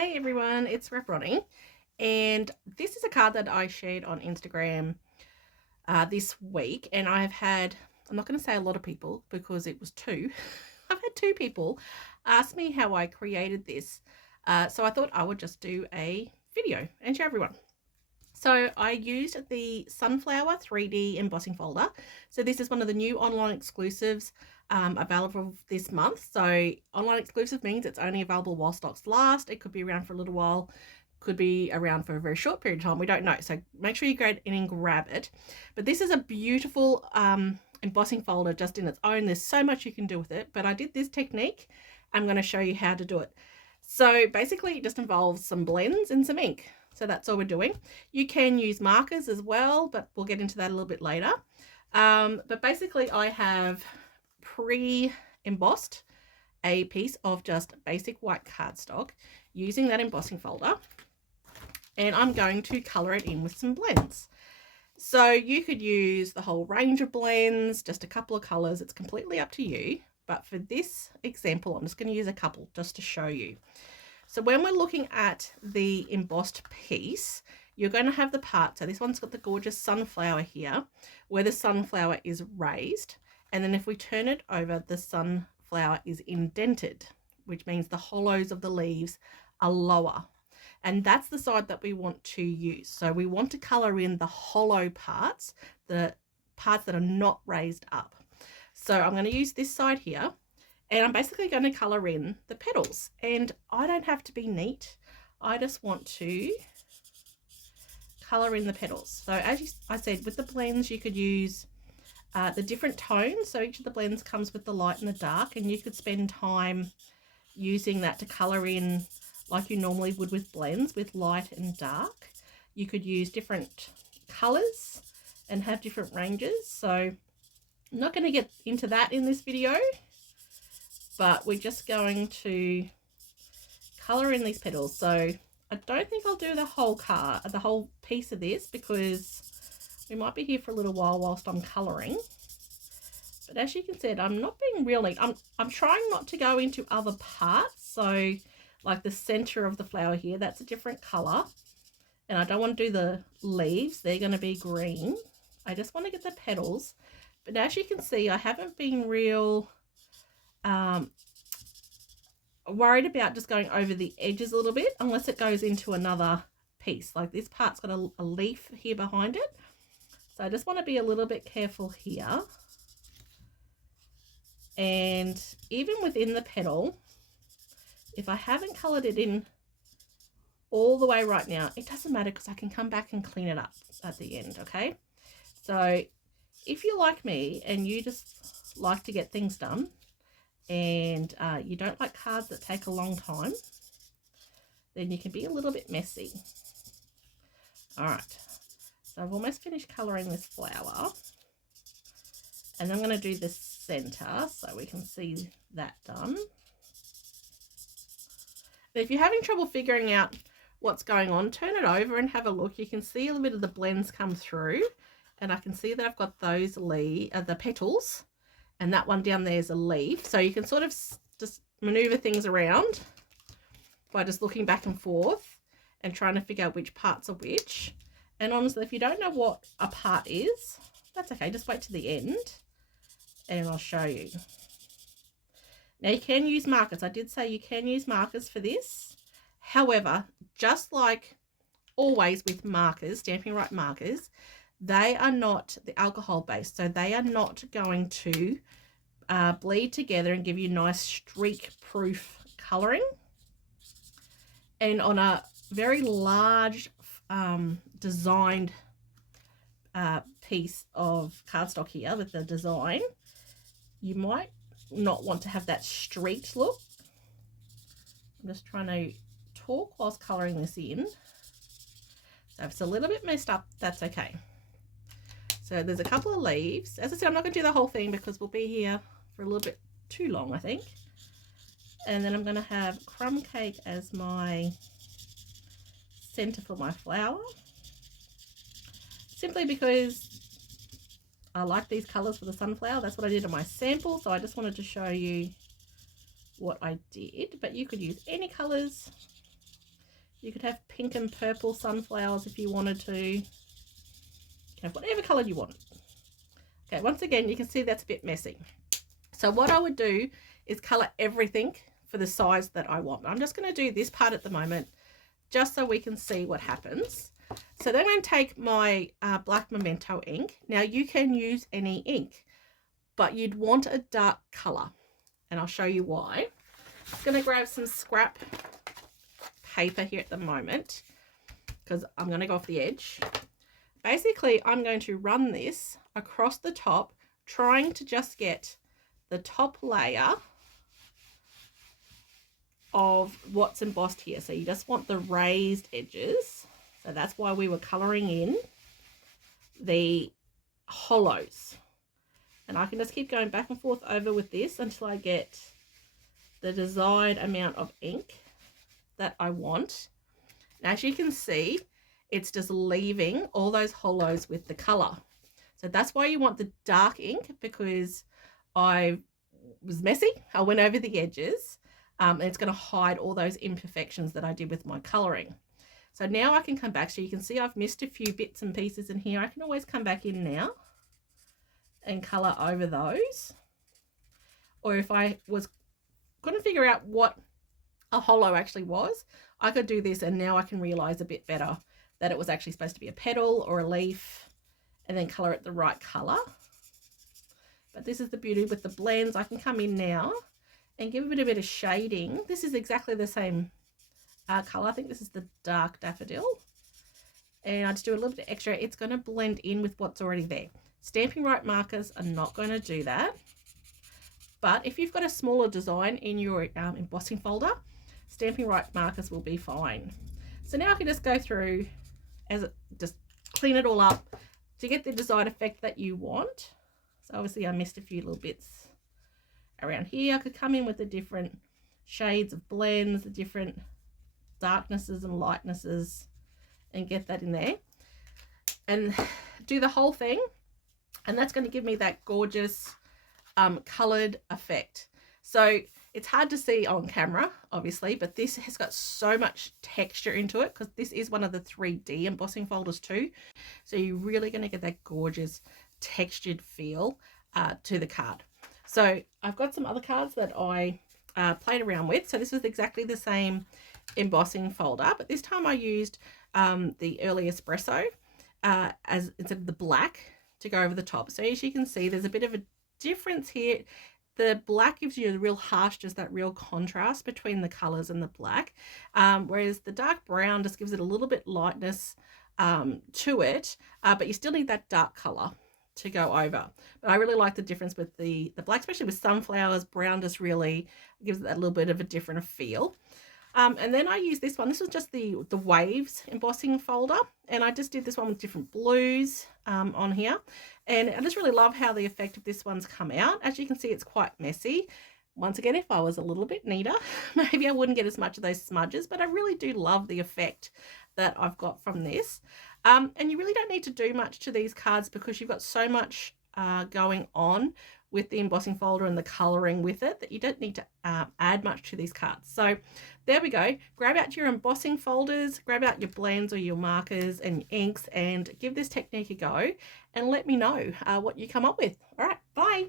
Hey everyone, it's Rep Ronnie, and this is a card that I shared on Instagram this week, and I've had, I'm not going to say a lot of people because it was two, I've had two people ask me how I created this, so I thought I would just do a video and show everyone. So I used the Sunflower 3D embossing folder. So this is one of the new online exclusives available this month. So online exclusive means it's only available while stocks last. It could be around for a little while, could be around for a very short period of time. We don't know. So make sure you go in and grab it. But this is a beautiful embossing folder just in its own. There's so much you can do with it. But I did this technique. I'm going to show you how to do it. So basically it just involves some blends and some ink. So that's all we're doing. You can use markers as well, but we'll get into that a little bit later. But basically I have pre-embossed a piece of just basic white cardstock using that embossing folder. And I'm going to colour it in with some blends. So you could use the whole range of blends, just a couple of colours. It's completely up to you. But for this example, I'm just going to use a couple just to show you. So when we're looking at the embossed piece, you're going to have the part, so this one's got the gorgeous sunflower here, where the sunflower is raised. And then if we turn it over, the sunflower is indented, which means the hollows of the leaves are lower. And that's the side that we want to use. So we want to colour in the hollow parts, the parts that are not raised up. So I'm going to use this side here. And I'm basically going to colour in the petals. And I don't have to be neat. I just want to colour in the petals. So as I said, with the blends, you could use the different tones. So each of the blends comes with the light and the dark. And you could spend time using that to colour in like you normally would with blends, with light and dark. You could use different colours and have different ranges. So I'm not going to get into that in this video. But we're just going to colour in these petals. So I don't think I'll do the whole piece of this, because we might be here for a little while whilst I'm colouring. But as you can see, I'm not being real neat. I'm trying not to go into other parts. So like the centre of the flower here, that's a different colour. And I don't want to do the leaves. They're going to be green. I just want to get the petals. But as you can see, I haven't been real worried about just going over the edges a little bit, unless it goes into another piece. Like this part's got a leaf here behind it, so I just want to be a little bit careful here. And even within the petal, if I haven't coloured it in all the way right now, it doesn't matter, because I can come back and clean it up at the end. Okay, so if you're like me and you just like to get things done, and you don't like cards that take a long time, then you can be a little bit messy. All right, so I've almost finished colouring this flower, and I'm going to do the centre so we can see that done. But if you're having trouble figuring out what's going on, turn it over and have a look. You can see a little bit of the blends come through, and I can see that I've got those the petals. And that one down there is a leaf. So you can sort of just maneuver things around by just looking back and forth and trying to figure out which parts are which. And honestly, if you don't know what a part is, that's okay. Just wait to the end and I'll show you. Now you can use markers. I did say you can use markers for this. However, just like always with markers, Stampin' Right markers, they are not the alcohol based, so they are not going to bleed together and give you nice streak proof colouring. And on a very large designed piece of cardstock here with the design, you might not want to have that streaked look. I'm just trying to talk whilst colouring this in. So if it's a little bit messed up, that's okay. So there's a couple of leaves. As I said, I'm not going to do the whole thing because we'll be here for a little bit too long, I think. And then I'm going to have crumb cake as my centre for my flower. Simply because I like these colours for the sunflower. That's what I did in my sample. So I just wanted to show you what I did. But you could use any colours You could have pink and purple sunflowers if you wanted to. You can have whatever colour you want. Okay, once again, you can see that's a bit messy. So what I would do is colour everything for the size that I want. I'm just going to do this part at the moment just so we can see what happens. So then I'm going to take my black memento ink. Now you can use any ink, but you'd want a dark colour, and I'll show you why. I'm going to grab some scrap paper here at the moment because I'm going to go off the edge. Basically, I'm going to run this across the top, trying to just get the top layer of what's embossed here. So you just want the raised edges. So that's why we were colouring in the hollows. And I can just keep going back and forth over with this until I get the desired amount of ink that I want. Now, as you can see, it's just leaving all those hollows with the colour. So that's why you want the dark ink, because I was messy. I went over the edges, and it's going to hide all those imperfections that I did with my colouring. So now I can come back. So you can see I've missed a few bits and pieces in here. I can always come back in now and colour over those. Or if I was couldn't figure out what a hollow actually was, I could do this, and now I can realise a bit better that it was actually supposed to be a petal or a leaf, and then colour it the right colour. But this is the beauty with the blends. I can come in now and give it a bit of shading. This is exactly the same colour. I think this is the dark daffodil. And I just do a little bit extra. It's going to blend in with what's already there. Stamping Right markers are not going to do that. But if you've got a smaller design in your embossing folder, Stamping Right markers will be fine. So now I can just go through, just clean it all up to get the desired effect that you want. So obviously I missed a few little bits around here. I could come in with the different shades of blends, the different darknesses and lightnesses, and get that in there and do the whole thing. And that's going to give me that gorgeous coloured effect. So it's hard to see on camera, obviously, but this has got so much texture into it because this is one of the 3D embossing folders too. So you're really going to get that gorgeous textured feel to the card. So I've got some other cards that I played around with. So this was exactly the same embossing folder, but this time I used the early espresso as instead of the black to go over the top. So as you can see, there's a bit of a difference here. The black gives you a real harsh, just that real contrast between the colors and the black, whereas the dark brown just gives it a little bit lightness to it, but you still need that dark color to go over. But I really like the difference with the black, especially with sunflowers. Brown just really gives it that little bit of a different feel. And then I use this one. This was just the waves embossing folder, and I just did this one with different blues on here, and I just really love how the effect of this one's come out. As you can see, it's quite messy. Once again, if I was a little bit neater, maybe I wouldn't get as much of those smudges, but I really do love the effect that I've got from this. And you really don't need to do much to these cards because you've got so much going on with the embossing folder and the colouring with it that you don't need to add much to these cards. So there we go. Grab out your embossing folders, grab out your blends or your markers and your inks, and give this technique a go and let me know what you come up with. All right, bye.